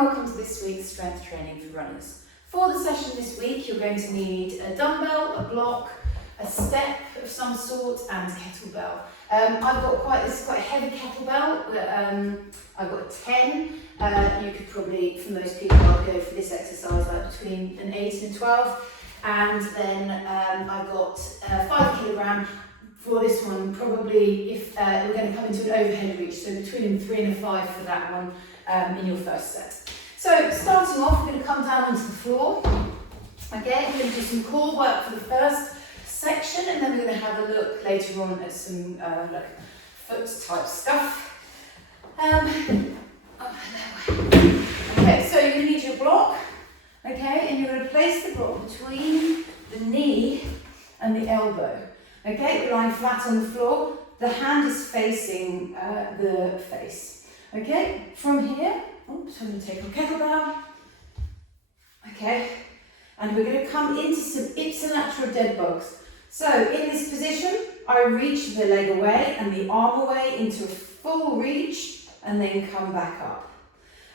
welcome to this week's strength training for runners. For the session this week, you're going to need a dumbbell, a block, a step of some sort, and a kettlebell. I've got this is quite a heavy kettlebell, but I've got 10. You could probably, for most people, I'll go for this exercise like between an 8 and 12. And then I've got 5 kilogram. For this one, probably if we're going to come into an overhead reach, so between 3 and 5 for that one in your first set. So starting off, we're going to come down onto the floor. Okay, we're going to do some core work for the first section, and then we're going to have a look later on at some like foot type stuff. Okay, so you're going to need your block. Okay, and you're going to place the block between the knee and the elbow. Okay, lying flat on the floor, the hand is facing the face. Okay, from here, oops, I'm going to take our kettlebell. Okay, and we're going to come into some ipsilateral dead bugs. So in this position, I reach the leg away and the arm away into a full reach and then come back up.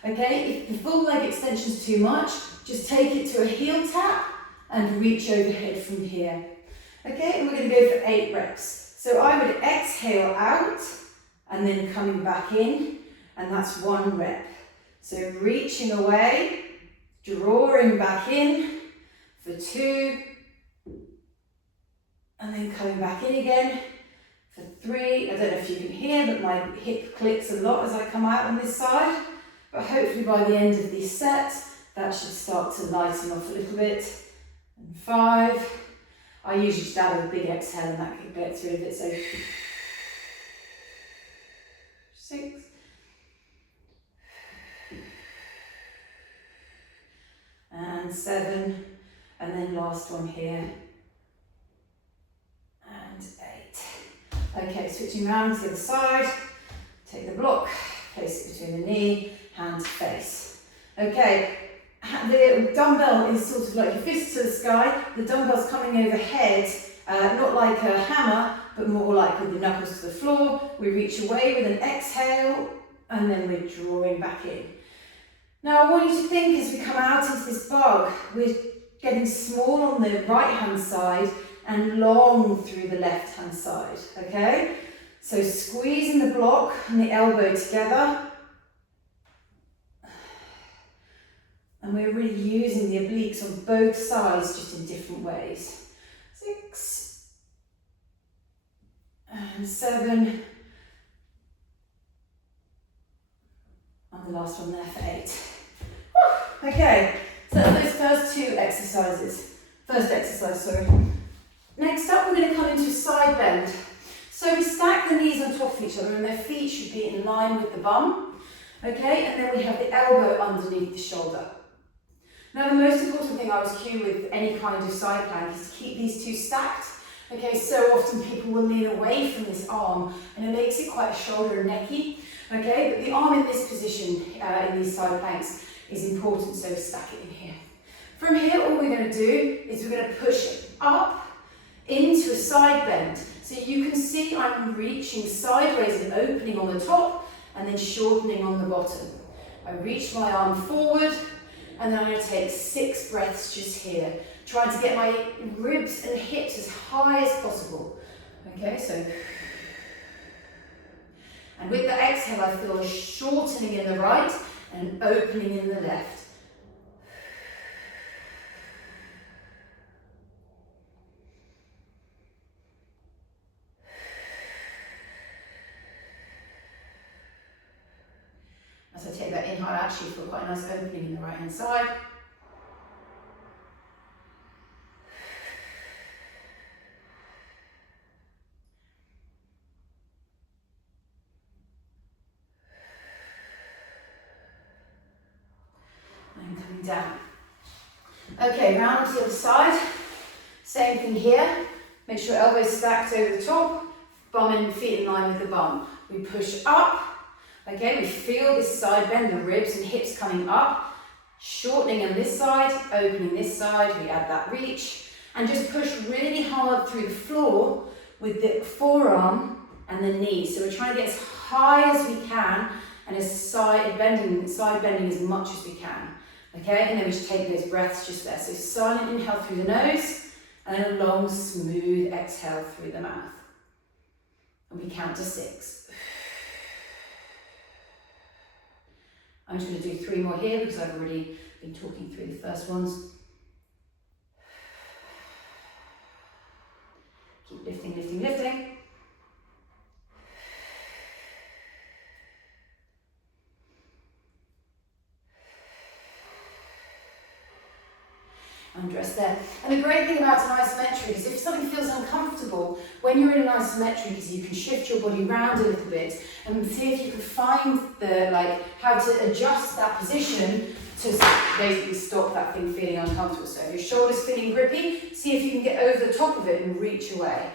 Okay, if the full leg extension is too much, just take it to a heel tap and reach overhead from here. Okay, and we're going to go for 8 reps. So I would exhale out and then coming back in, and that's 1 rep. So reaching away, drawing back in for 2, and then coming back in again for 3. I don't know if you can hear, but my hip clicks a lot as I come out on this side. But hopefully by the end of this set, that should start to lighten off a little bit. And 5. I usually just add a big exhale and that gets rid of it, so 6, and 7, and then last one here, and 8. Okay, switching around to the other side, take the block, place it between the knee, hand to face. Okay. The dumbbell is sort of like your fist to the sky. The dumbbell's coming overhead, not like a hammer, but more like with the knuckles to the floor. We reach away with an exhale, and then we're drawing back in. Now I want you to think as we come out into this bug, we're getting small on the right-hand side and long through the left-hand side, okay? So squeezing the block and the elbow together. And we're really using the obliques on both sides, just in different ways. 6, and 7, and the last one there for 8. Whew. Okay, so that's those first 2 exercises. First exercise, sorry. Next up, we're going to come into side bend. So we stack the knees on top of each other, and their feet should be in line with the bum. Okay, and then we have the elbow underneath the shoulder. Now the most important thing I was cued with any kind of side plank is to keep these 2 stacked. Okay, so often people will lean away from this arm and it makes it quite shoulder and necky. Okay, but the arm in this position in these side planks is important, so stack it in here. From here, all we're going to do is we're going to push it up into a side bend. So you can see I'm reaching sideways and opening on the top and then shortening on the bottom. I reach my arm forward, and then I'm going to take 6 breaths just here, trying to get my ribs and hips as high as possible. Okay, so, and with the exhale, I feel a shortening in the right and an opening in the left. As I take that inhale, I actually feel quite a nice opening in the right hand side. And coming down. Okay, round to the other side. Same thing here. Make sure elbows stacked over the top, bum and feet in line with the bum. We push up. Okay, we feel this side bend, the ribs and hips coming up, shortening on this side, opening this side, we add that reach, and just push really hard through the floor with the forearm and the knee. So we're trying to get as high as we can and side bending as much as we can. Okay, and then we just take those breaths just there. So silent inhale through the nose, and then a long, smooth exhale through the mouth. And we count to 6. I'm just going to do 3 more here because I've already been talking through the first ones. Keep lifting, lifting, lifting. Undress there. And the great thing about an isometric is if something feels uncomfortable, when you're in an isometric is you can shift your body around a little bit and see if you can find how to adjust that position to basically stop that thing feeling uncomfortable. So if your shoulder's feeling grippy, see if you can get over the top of it and reach away.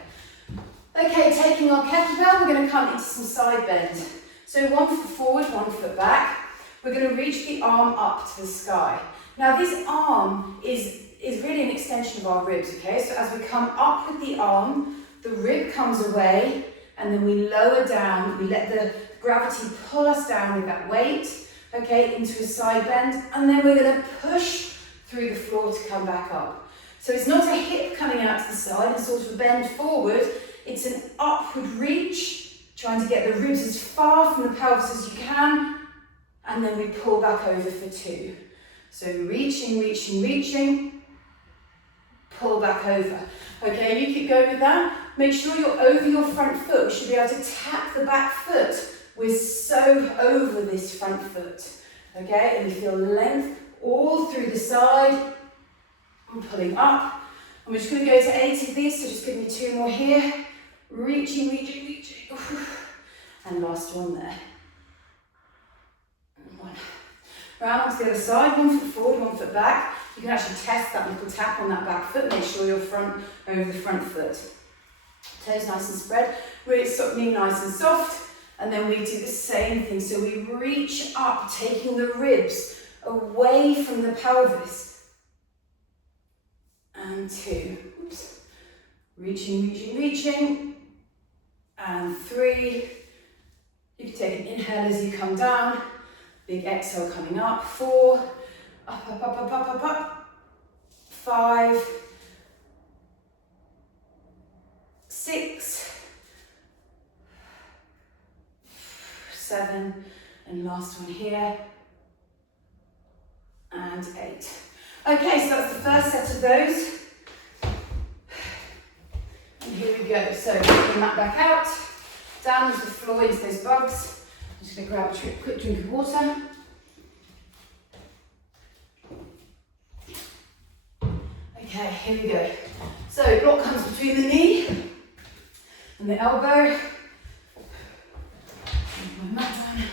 Okay, taking our kettlebell, we're going to come into some side bend. So 1 foot forward, 1 foot back. We're going to reach the arm up to the sky. Now this arm is really an extension of our ribs, okay? So as we come up with the arm, the rib comes away, and then we lower down, we let the gravity pull us down with that weight, okay, into a side bend, and then we're going to push through the floor to come back up. So it's not a hip coming out to the side, it's sort of a bend forward, it's an upward reach, trying to get the ribs as far from the pelvis as you can, and then we pull back over for 2. So reaching, reaching, reaching, pull back over. Okay, you keep going with that. Make sure you're over your front foot. We should be able to tap the back foot. We're so over this front foot. Okay, and we feel length all through the side. I'm pulling up. I'm just going to go to 8 of these, so just give me 2 more here. Reaching, reaching, reaching. And last one there. And 1. Round onto the other side, 1 foot forward, 1 foot back. You can actually test that little tap on that back foot, make sure you're over the front foot. Toes nice and spread, knee nice and soft, and then we do the same thing. So we reach up, taking the ribs away from the pelvis. And 2, oops. Reaching, reaching, reaching. And 3, you can take an inhale as you come down. Big exhale coming up. 4, up, up, up, up, up, up, up. 5, 6, 7, and last one here, and 8. Okay, so that's the first set of those. And here we go. So bring that back out, down to the floor into those bugs. I'm just going to grab a quick drink of water. Okay, here we go. So block comes between the knee and the elbow. Put my mat down.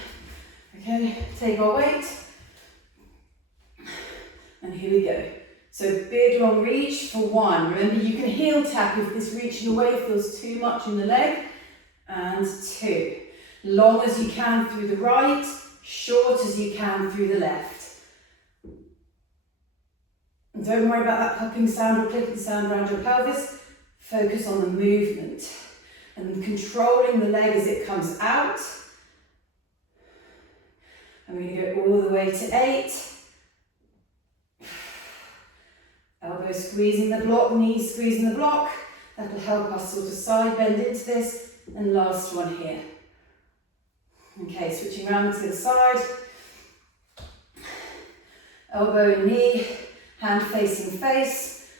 Okay, take our weight. And here we go. So big long reach for 1. Remember, you can heel tap if this reaching away feels too much in the leg. And 2. Long as you can through the right, short as you can through the left. And don't worry about that popping sound or clicking sound around your pelvis. Focus on the movement and controlling the leg as it comes out. I'm going to go all the way to 8. Elbow squeezing the block, knees squeezing the block. That will help us sort of side bend into this. And last one here. Okay, switching around to the side. Elbow and knee, hand facing face.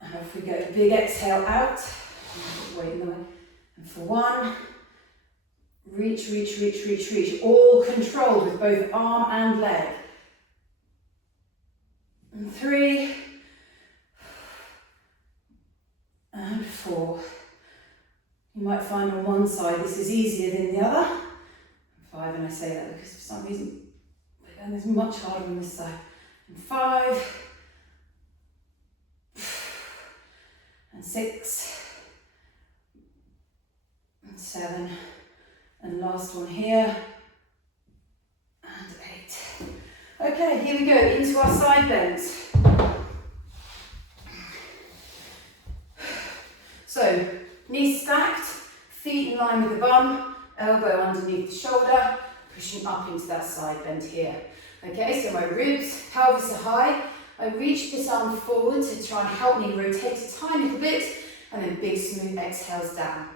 And off we go. Big exhale out. Weight in the way. And for 1, reach, reach, reach, reach, reach. All controlled with both arm and leg. And 3. And 4. You might find on one side this is easier than the other. 5, and I say that because for some reason it's much harder on this side. And 5. And 6. And 7. And last one here. And 8. Okay, here we go, into our side bends. So, knees stacked, feet in line with the bum, elbow underneath the shoulder, pushing up into that side bend here. Okay, so my ribs, pelvis are high. I reach this arm forward to try and help me rotate a tiny little bit, and then big smooth exhales down.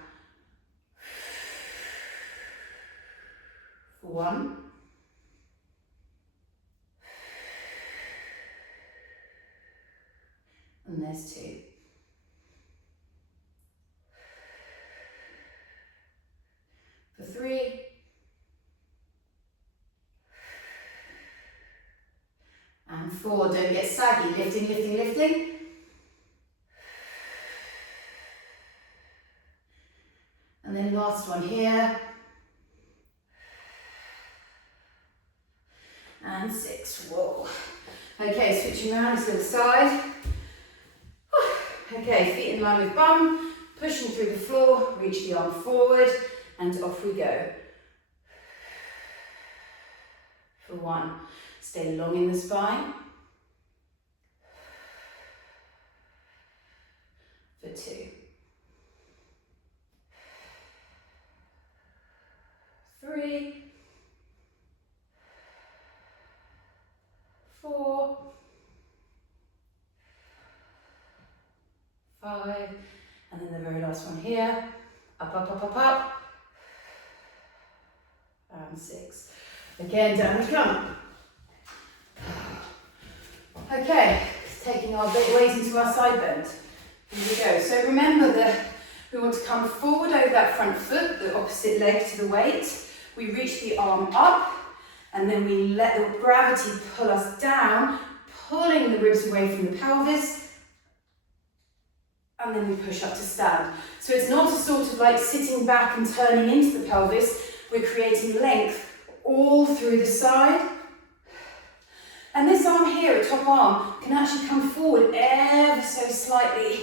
For 1. And there's 2. For 3. And 4. Don't get saggy. Lifting, lifting, lifting. And then last one here. And 6. Whoa. Okay, switching around to the side. Okay, feet in line with bum. Pushing through the floor. Reach the arm forward. And off we go. For 1. Stay long in the spine. For 2. 3. 4. 5. And then the very last one here. Up, up, up, up, up. And 6. Again, down we come. Okay, taking our big weight into our side bend. Here we go. So remember that we want to come forward over that front foot, the opposite leg to the weight. We reach the arm up, and then we let the gravity pull us down, pulling the ribs away from the pelvis, and then we push up to stand. So it's not a sort of like sitting back and turning into the pelvis. We're creating length all through the side. And this arm here, top arm, can actually come forward ever so slightly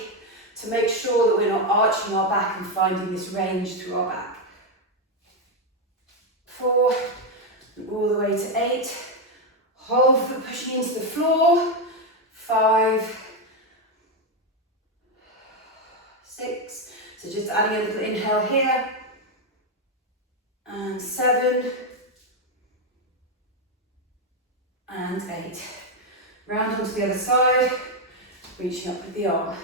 to make sure that we're not arching our back and finding this range through our back. 4, all the way to 8. Hold for pushing into the floor. 5, 6. So just adding a little inhale here. And 7. And 8. Round onto the other side, reaching up with the arm.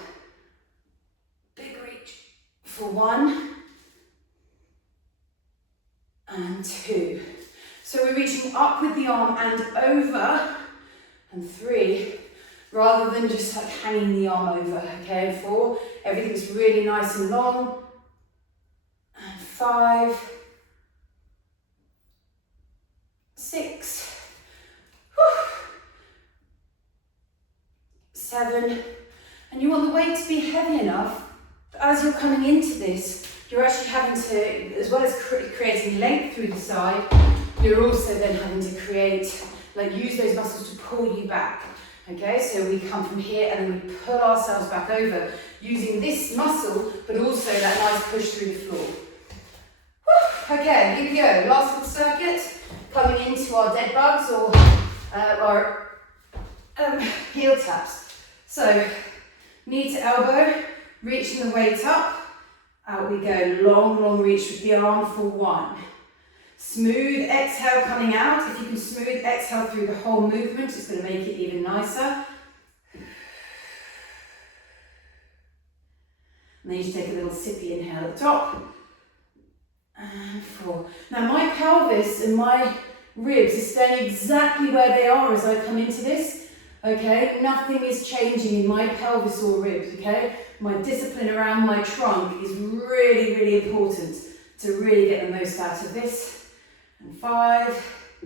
Big reach for 1 and 2. So we're reaching up with the arm and over, and 3, rather than just like hanging the arm over. Okay, 4, everything's really nice and long, and 5, 6. 7, and you want the weight to be heavy enough that as you're coming into this, you're actually having to, as well as creating length through the side, you're also then having to create, like use those muscles to pull you back. Okay, so we come from here and then we pull ourselves back over using this muscle, but also that nice push through the floor. Okay, here we go. Last little circuit, coming into our dead bugs or heel taps. So, knee to elbow, reaching the weight up, out we go, long, long reach with the arm for 1. Smooth exhale coming out. If you can smooth exhale through the whole movement, it's going to make it even nicer. And then you just take a little sippy inhale at the top. And 4. Now my pelvis and my ribs are staying exactly where they are as I come into this. Okay, nothing is changing in my pelvis or ribs, okay? My discipline around my trunk is really, really important to really get the most out of this. And 5,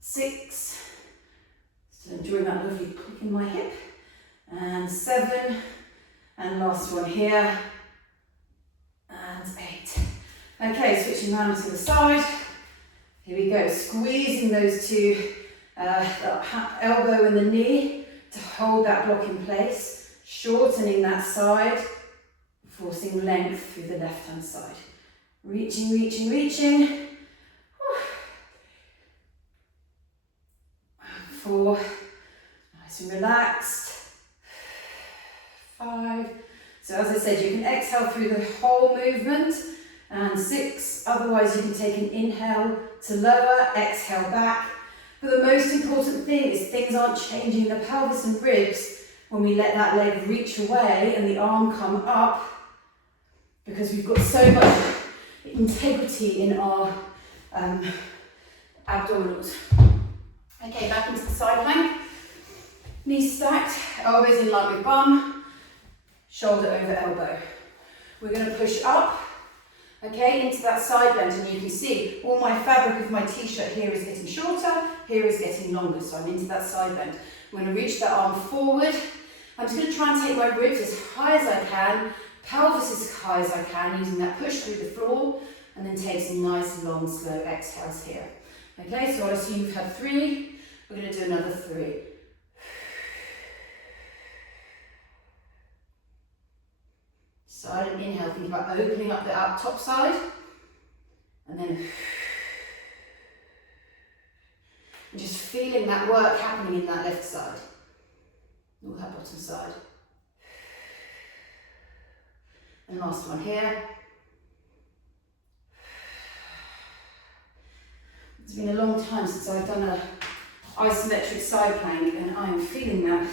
6, so enjoying that lovely click in my hip. And 7, and last one here. And 8. Okay, switching around to the side. Here we go, squeezing those two, the elbow and the knee to hold that block in place, shortening that side, forcing length through the left hand side. Reaching, reaching, reaching. Whew. 4, nice and relaxed. 5. So as I said, you can exhale through the whole movement. and 6. Otherwise you can take an inhale to lower, exhale back. But the most important thing is things aren't changing the pelvis and ribs when we let that leg reach away and the arm come up, because we've got so much integrity in our abdominals. Okay, back into the side plank. Knees stacked, elbows in line with bum, shoulder over elbow. We're going to push up, okay, into that side bend, and you can see all my fabric of my t-shirt here is getting shorter, here is getting longer, so I'm into that side bend. I'm going to reach that arm forward. I'm just going to try and take my ribs as high as I can, pelvis as high as I can, using that push through the floor, and then take some nice, long, slow exhales here. Okay, so I assume you've had 3. We're going to do another 3. Silent inhale, think about opening up the top side, and then and just feeling that work happening in that left side, or that bottom side. And last one here. It's been a long time since I've done an isometric side plank, and I'm feeling that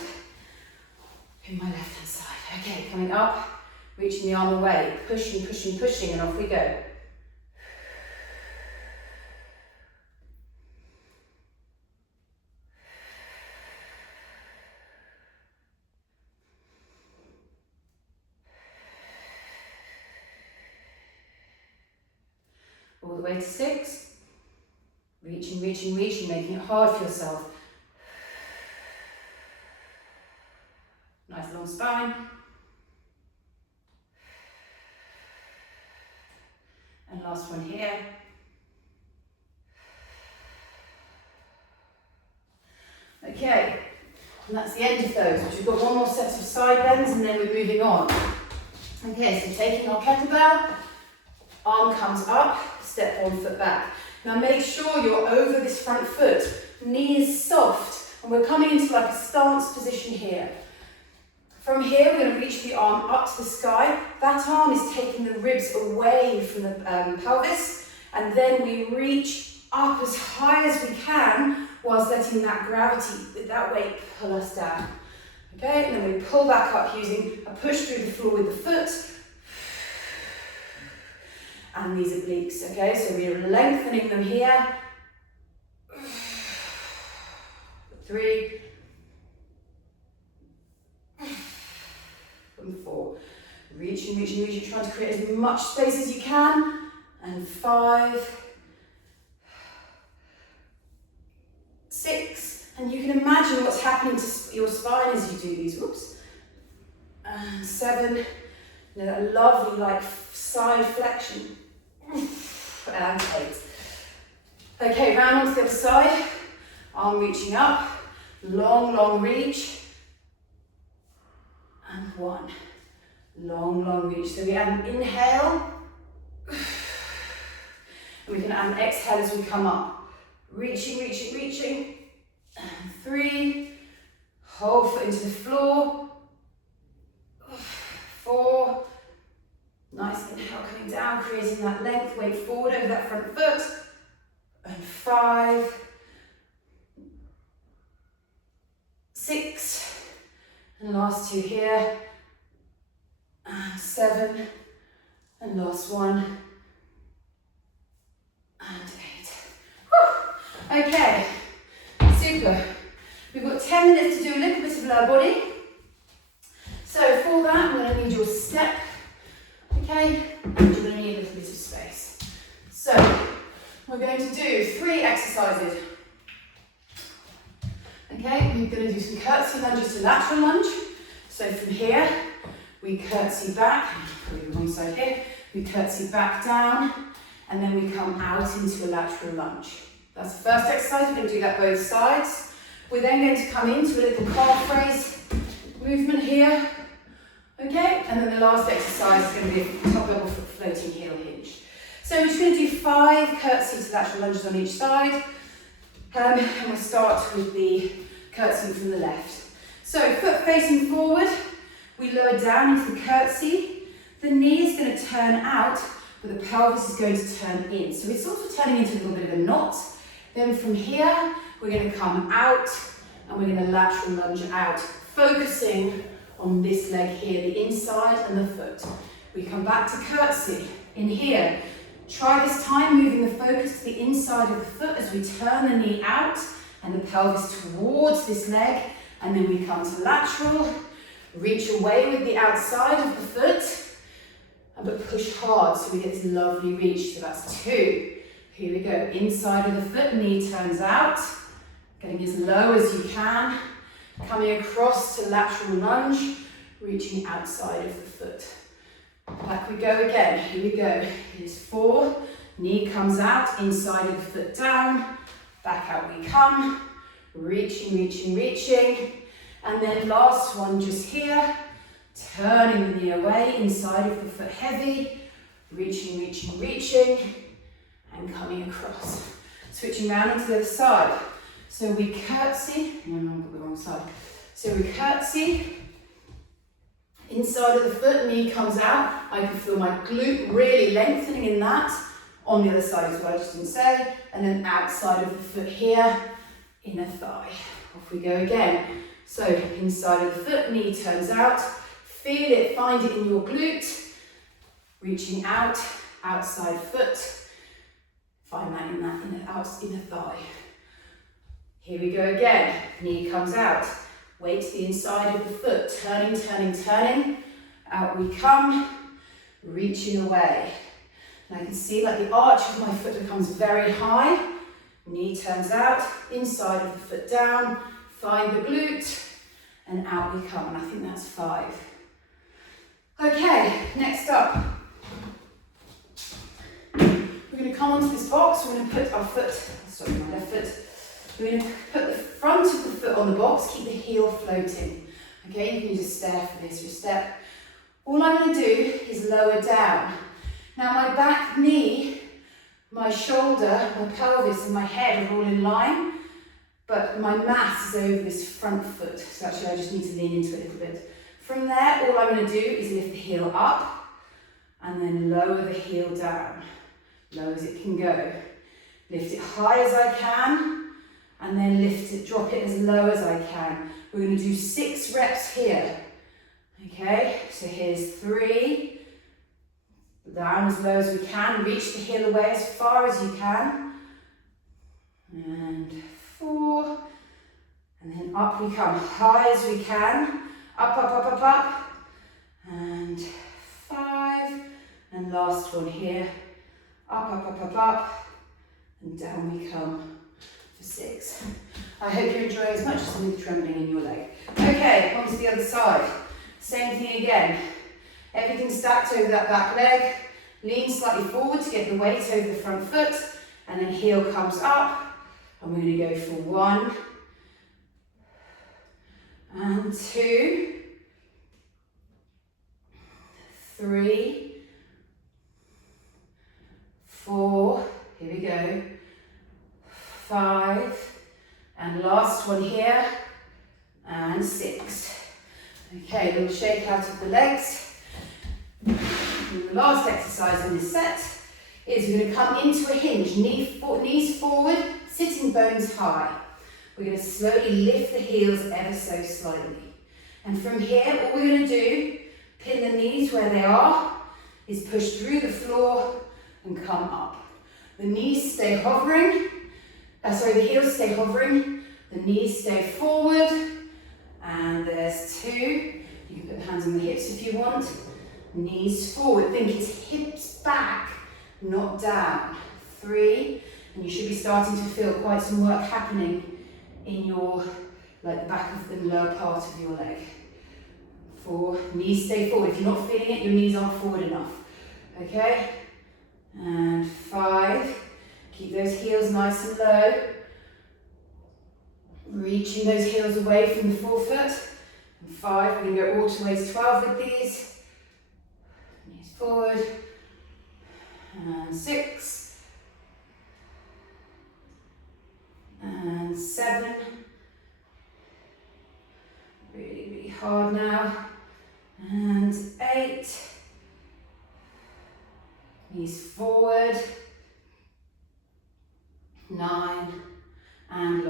in my left hand side. Okay, coming up. Reaching the arm away, pushing, pushing, pushing, and off we go. All the way to 6. Reaching, reaching, reaching, making it hard for yourself. Nice long spine. And last one here. Okay, and that's the end of those. We've got one more set of side bends and then we're moving on. Okay, so taking our kettlebell, arm comes up, step 1 foot back. Now make sure you're over this front foot, knee is soft, and we're coming into like a stance position here. From here, we're going to reach the arm up to the sky. That arm is taking the ribs away from the pelvis, and then we reach up as high as we can whilst letting that gravity, that weight, pull us down. Okay, and then we pull back up using a push through the floor with the foot and these obliques. Okay, so we are lengthening them here. 3. And 4. Reaching, reaching, reaching, trying to create as much space as you can. And 5. 6. And you can imagine what's happening to your spine as you do these. Whoops. And 7. You know, that lovely like side flexion. And 8. Okay, round onto the other side. Arm reaching up. Long, long reach. And 1. Long, long reach. So we add an inhale. And we can add an exhale as we come up. Reaching, reaching, reaching. And 3. Whole foot into the floor. 4. Nice inhale coming down, creating that length, weight forward over that front foot. And 5. 6. And last 2 here. And 7. And last 1. And 8. Whew. Okay, super. We've got 10 minutes to do a little bit of lower body. So for that, I'm going to need your step. Okay, and you're going to need a little bit of space. So we're going to do 3 exercises. Okay, we're going to do some curtsey lunges to lateral lunge. So from here, we curtsey back, probably the wrong side here, we curtsey back down, and then we come out into a lateral lunge. That's the first exercise. We're going to do that both sides. We're then going to come into a little calf raise movement here. Okay, and then the last exercise is going to be a top level floating heel hinge. So we're just going to do 5 curtsey to lateral lunges on each side. And we'll start with the curtsey from the left. So foot facing forward, we lower down into the curtsey. The knee is going to turn out, but the pelvis is going to turn in. So it's sort of turning into a little bit of a knot. Then from here, we're going to come out and we're going to lateral lunge out, focusing on this leg here, the inside and the foot. We come back to curtsey in here. Try this time moving the focus to the inside of the foot as we turn the knee out and the pelvis towards this leg, and then we come to lateral, reach away with the outside of the foot, but push hard so we get this lovely reach. So that's 2. Here we go, inside of the foot, knee turns out, getting as low as you can, coming across to lateral lunge, reaching outside of the foot. Back we go again, here we go. Here's 4, knee comes out, inside of the foot down, back out we come, reaching, reaching, reaching. And then last one just here, turning the knee away, inside of the foot heavy, reaching, reaching, reaching, and coming across. Switching around onto the other side. So we curtsey, no, I've got the wrong side. So we curtsey, inside of the foot, knee comes out. I can feel my glute really lengthening in that. On the other side is what I just didn't say. And then outside of the foot here, inner thigh. Off we go again. So inside of the foot, knee turns out. Feel it, find it in your glute. Reaching out, outside foot. Find that in that inner thigh. Here we go again. Knee comes out. Weight to the inside of the foot. Turning, turning, turning. Out we come. Reaching away. And I can see like the arch of my foot becomes very high. Knee turns out. Inside of the foot down. Find the glute. And out we come. And I think that's 5. Okay, next up. We're going to come onto this box. We're going to put our foot, sorry, my left foot. We're going to put the front of the foot on the box, keep the heel floating. Okay, you can just stare for this for a step. All I'm going to do is lower down. Now my back knee, my shoulder, my pelvis and my head are all in line, but my mass is over this front foot. So actually I just need to lean into it a little bit. From there, all I'm going to do is lift the heel up and then lower the heel down. Low as it can go. Lift it high as I can, and then lift it, drop it as low as I can. We're going to do 6 reps here. Okay, so here's 3. Down as low as we can. Reach the heel away as far as you can. And 4. And then up we come, high as we can. Up, up, up, up, up. And 5. And last one here. Up, up, up, up, up, and down we come for 6. I hope you're enjoying as much as the trembling in your leg. Okay, on to the other side. Same thing again. Everything stacked over that back leg. Lean slightly forward to get the weight over the front foot, and then heel comes up, and we're going to go for 1, and 2, 3, 4, here we go, 5, and last one here, and 6. Okay, a little shake out of the legs. And the last exercise in this set is we're going to come into a hinge, knees forward, sitting bones high. We're going to slowly lift the heels ever so slightly. And from here, all we're going to do, pin the knees where they are, is push through the floor and come up. The knees stay hovering, the heels stay hovering, the knees stay forward, and there's 2. You can put the hands on the hips if you want. Knees forward, think it's hips back, not down. 3, and you should be starting to feel quite some work happening in your, like the back of the lower part of your leg. 4, knees stay forward. If you're not feeling it, your knees aren't forward enough. Okay? And 5, keep those heels nice and low. Reaching those heels away from the forefoot. And 5, we're going to go all to waist 12 with these. Knees forward. And 6. And 7. Really, really hard now. And 8. Knees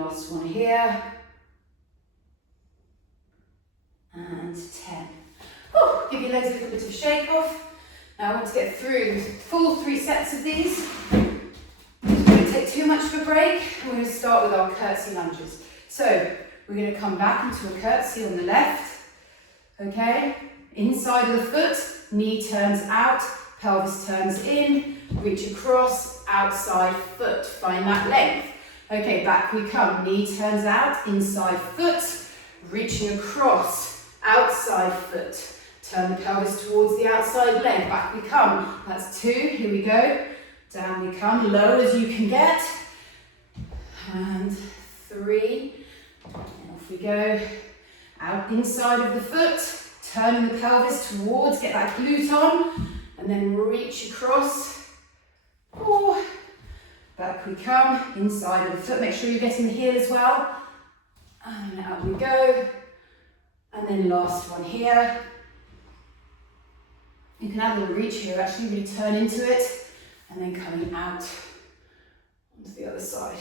last one here. And 10. Whew, give your legs a little bit of shake off. Now I want to get through the full 3 sets of these. Don't take too much of a break. We're going to start with our curtsey lunges. So we're going to come back into a curtsey on the left. Okay, inside of the foot, knee turns out, pelvis turns in, reach across, outside foot. Find that length. Okay, back we come. Knee turns out, inside foot, reaching across, outside foot. Turn the pelvis towards the outside leg. Back we come. That's 2. Here we go. Down we come. Low as you can get. And 3. And off we go. Out inside of the foot. Turning the pelvis towards. Get that glute on. And then reach across. 4. Back we come. Inside of the foot. Make sure you're getting the heel as well. And out we go. And then last one here. You can have a little reach here, actually really turn into it, and then coming out onto the other side.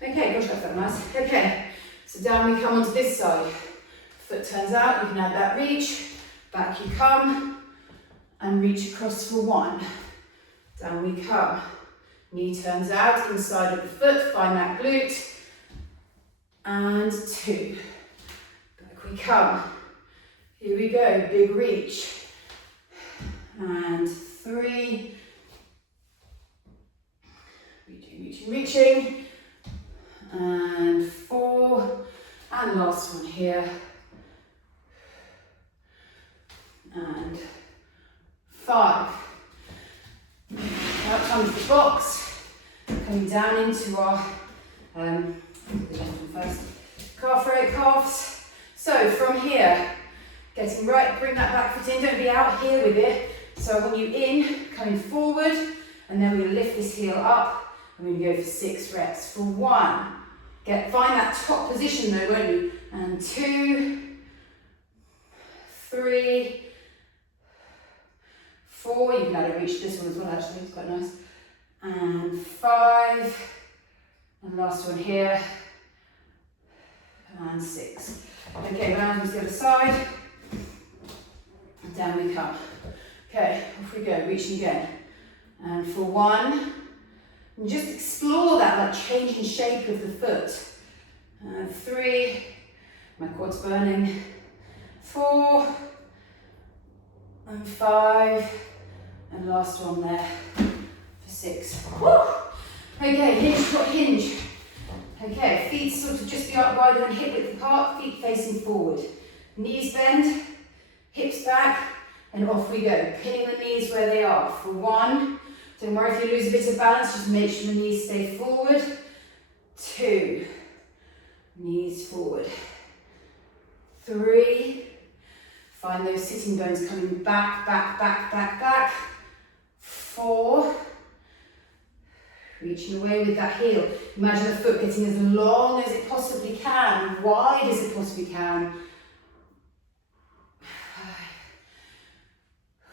Okay, gosh, that felt nice. Okay, so down we come onto this side. Foot turns out, you can add that reach. Back you come, and reach across for 1. Down we come. Knee turns out, inside of the foot, find that glute. And 2. Back we come. Here we go, big reach. And 3. Reaching. And 4. And last one here. And 5. Now comes the box. Coming down into our the left one first. Calves. So from here, getting right, bring that back foot in. Don't be out here with it. So I want you in, coming forward, and then we're going to lift this heel up, and we're going to go for 6 reps. For 1, find that top position though, won't you? And 2, 3, 4, you can add a reach to this one as well actually, it's quite nice. And 5, and last one here, and 6. Okay, round to the other side, and down we come. Okay, off we go, reaching again. And for 1, and just explore that change in shape of the foot. And 3, my quad's burning. 4, and 5, and last one there for 6. Woo! Okay, hinge. Okay, feet sort of just be out wider than hip width apart, feet facing forward. Knees bend, hips back, and off we go, pinning the knees where they are. For 1, don't worry if you lose a bit of balance, just make sure the knees stay forward. 2, knees forward. 3, find those sitting bones coming back. 4, reaching away with that heel. Imagine the foot getting as long as it possibly can, wide as it possibly can.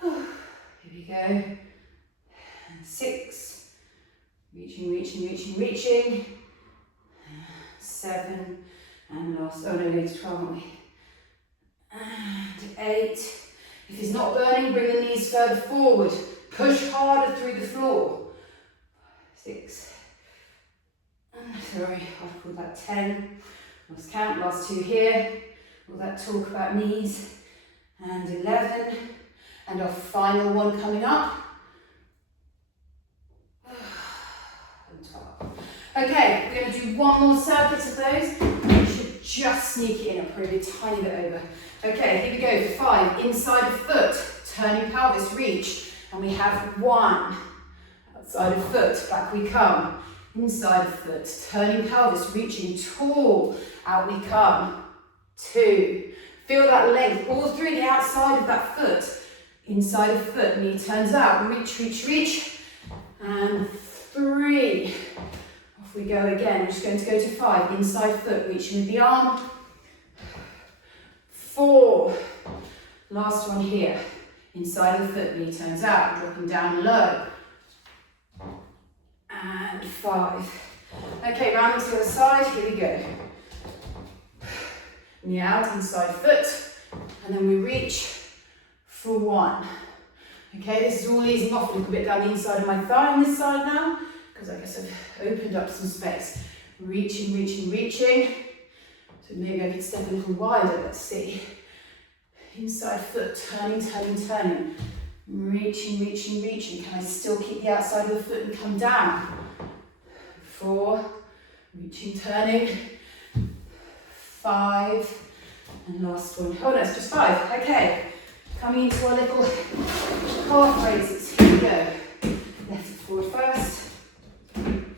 5. Here we go. And 6. Reaching. 7. And last, oh no, we're to 12, aren't we? And 8. If it's not burning, bring the knees further forward. Push harder through the floor. 6. Sorry, I've called that 10. Lost count, last 2 here. All that talk about knees. And 11. And our final one coming up. And 12. Okay, we're going to do one more circuit of those. You should just sneak it in, I'll probably a tiny bit over. Okay, here we go for 5. Inside of foot, turning pelvis, reach. And we have 1. Outside of foot, back we come. Inside of foot, turning pelvis, reaching tall. Out we come. 2. Feel that length all through the outside of that foot. Inside of foot, knee turns out. Reach. And 3. Off we go again. We're just going to go to 5. Inside foot, reaching with the arm. 4. Last one here. Inside of the foot, knee turns out, dropping down low. And 5. Okay, round to the other side, here we go. Knee out, inside foot, and then we reach for 1. Okay, this is all easing off a little bit down the inside of my thigh on this side now, because I guess I've opened up some space. Reaching, reaching, reaching. So maybe I could step a little wider, let's see. Inside foot, turning, turning, turning. Reaching, reaching, reaching. Can I still keep the outside of the foot and come down? 4, reaching, turning. 5, and last one. Oh no, it's just 5. Okay, coming into our little calf raises. Here we go. Left foot forward first. And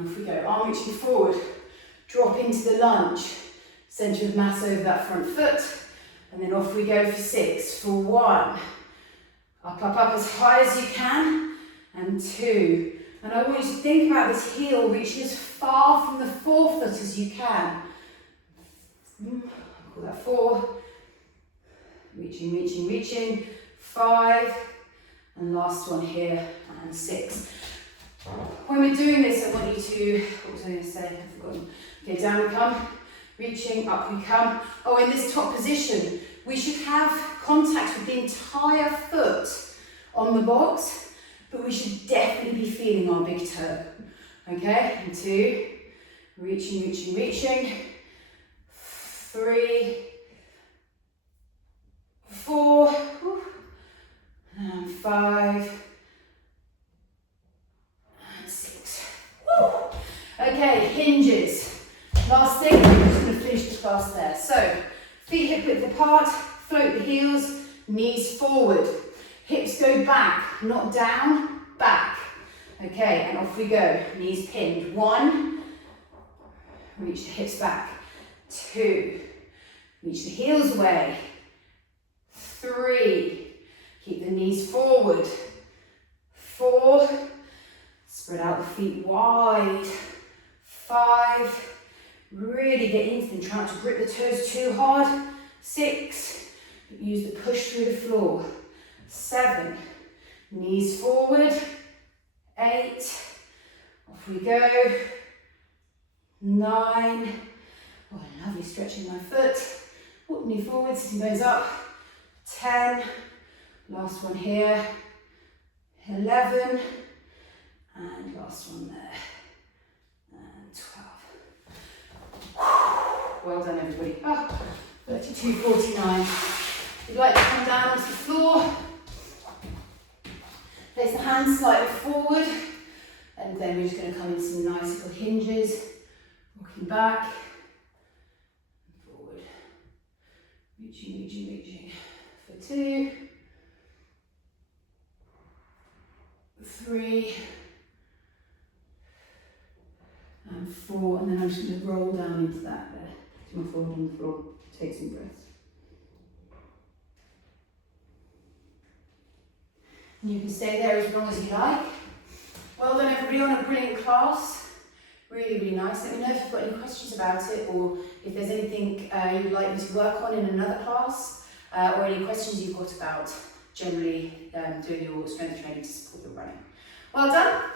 off we go. Arm reaching forward. Drop into the lunge. Centre of mass over that front foot. And then off we go for 6. For 1. Up, up, up as high as you can. And 2. And I want you to think about this heel reaching as far from the forefoot as you can. Call that 4. Reaching, reaching, reaching. 5. And last one here. And 6. When we're doing this, I want you to, what was I going to say? I've forgotten. Okay, down we come. Reaching, up we come. Oh, in this top position, we should have contact with the entire foot on the box, but we should definitely be feeling our big toe. Okay, and 2. Reaching, reaching, reaching. 3, 4, and 5, and 6. Woo. Okay, hinges. Last thing, I'm just going to finish the class there. So, feet hip width apart, float the heels, knees forward. Hips go back, not down, back. Okay, and off we go. Knees pinned. 1, reach the hips back. 2, reach the heels away. 3, keep the knees forward. 4, spread out the feet wide. 5, really get into them, try not to grip the toes too hard. 6, use the push through the floor. 7, knees forward. 8, off we go. 9, oh, lovely stretching my foot. Oh, knee forward, sitting bones up. 10, last one here. 11, and last one there. And 12. Well done, everybody. Oh, 32:49. If you'd like to come down onto the floor, place the hands slightly forward, and then we're just going to come into some nice little hinges. Walking back, forward, reaching, reaching, reaching. For 2, 3, and 4, and then I'm just going to roll down into that there. Put my forehead on the floor, take some breaths. And you can stay there as long as you like. Well done, everybody, on a brilliant class. Really, really nice. Let me know if you've got any questions about it, or if there's anything you'd like me to work on in another class, or any questions you've got about generally doing your strength training to support your running. Well done.